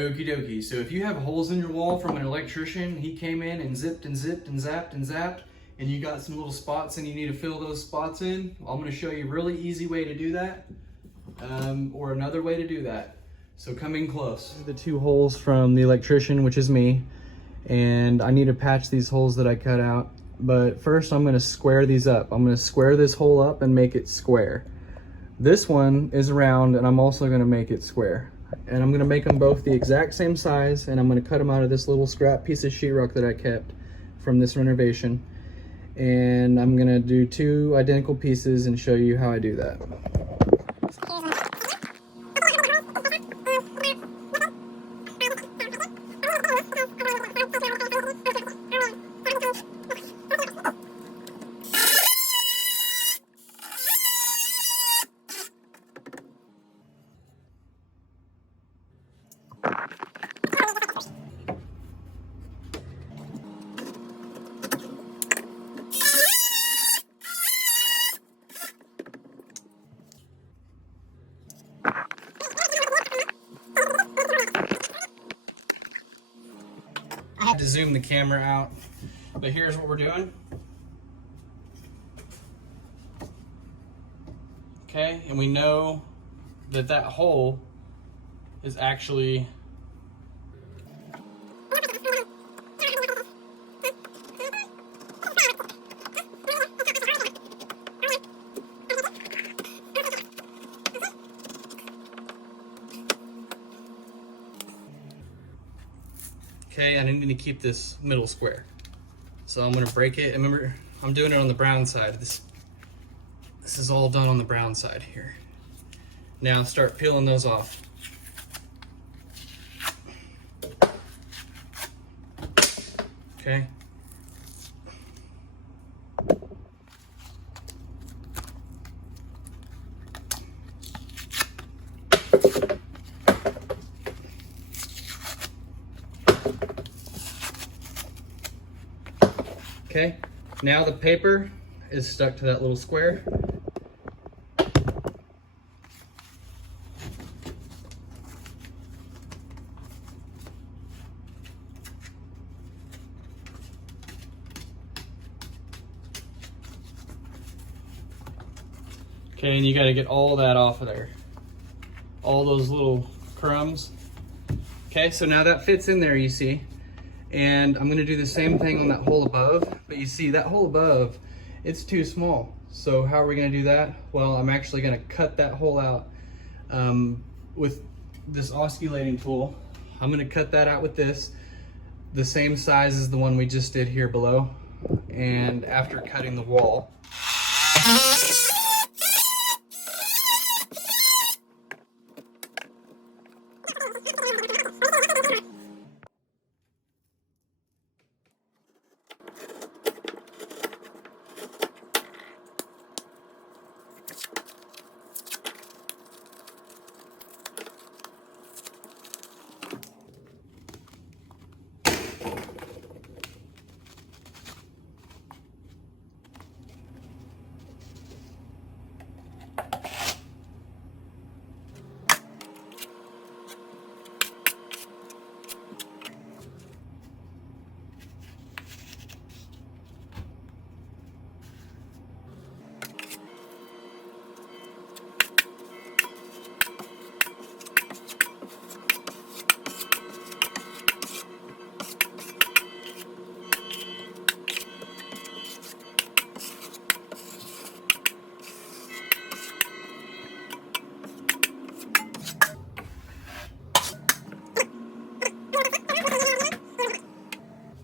Okie dokie. So if you have holes in your wall from an electrician, he came in and zipped and zipped and zapped and zapped, and you got some little spots and you need to fill those spots in, I'm going to show you a really easy way to do that, or another way to do that. So come in close. These are the two holes from the electrician, which is me, and I need to patch these holes that I cut out. But first I'm going to square these up. I'm going to square this hole up and make it square. This one is round, and I'm also going to make it square. And I'm going to make them both the exact same size, and I'm going to cut them out of this little scrap piece of sheetrock that I kept from this renovation. And I'm going to do two identical pieces and show you how I do that. I have to zoom the camera out, but here's what we're doing. Okay, and we know that that hole is actually okay, I need to keep this middle square. So I'm gonna break it. Remember, I'm doing it on the brown side. This is all done on the brown side here. Now start peeling those off. Okay. Okay, now the paper is stuck to that little square. Okay, and you got to get all that off of there. All those little crumbs. Okay, so now that fits in there, you see. And I'm gonna do the same thing on that hole above, but you see that hole above, it's too small. So how are we gonna do that? Well, I'm actually gonna cut that hole out with this osculating tool. I'm gonna cut that out with this, the same size as the one we just did here below. And after cutting the wall,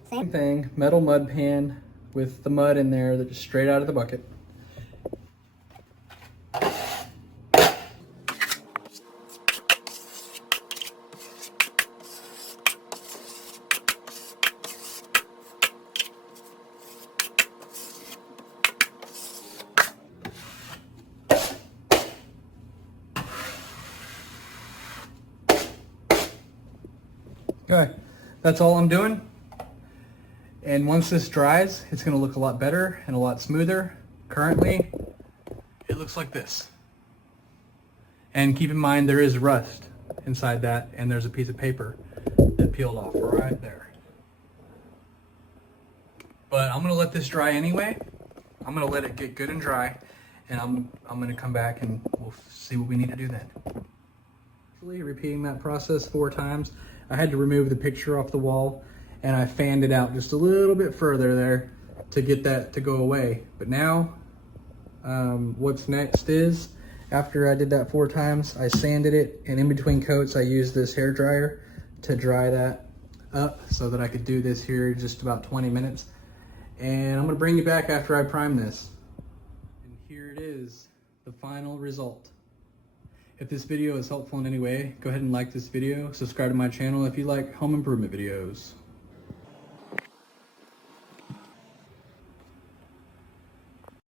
same thing, metal mud pan with the mud in there that's straight out of the bucket. Okay, that's all I'm doing. And once this dries, it's gonna look a lot better and a lot smoother. Currently, it looks like this. And keep in mind there is rust inside that, and there's a piece of paper. that peeled off right there. But I'm gonna let this dry anyway. I'm gonna let it get good and dry, and I'm gonna come back and we'll see what we need to do then. Repeating that process 4 times, I had to remove the picture off the wall, and I fanned it out just a little bit further there to get that to go away. But now, what's next is, after I did that 4 times, I sanded it, and in between coats, I used this hair dryer to dry that up so that I could do this here in just about 20 minutes. And I'm gonna bring you back after I prime this. And here it is, the final result. If this video is helpful in any way, go ahead and like this video, subscribe to my channel if you like home improvement videos.